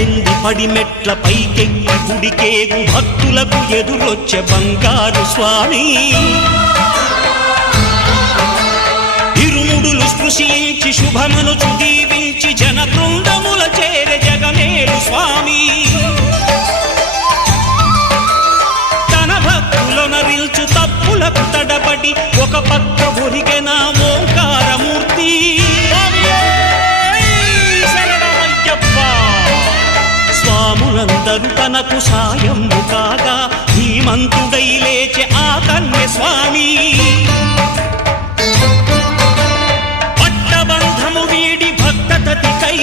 పద్దెంది పడిమెట్ల పైకెక్కి గుడికేగు భక్తులకు ఎదురొచ్చే బంగారు స్వామి ఇరుముడులు స్పృశించి శుభమును దీవించి జన బృందముల చేర జగమేలు స్వామి తన భక్తులొనరిల్చు తప్పులకు తడబడి ఒక పక్క ఒరిగెన ఓంకారమూర్తి స్వాములందరూ తనకు సాయము కాగా ధీమంతుడై లేచె ఆ కన్య స్వామి పట్టబంధము వీడి భక్తతతికై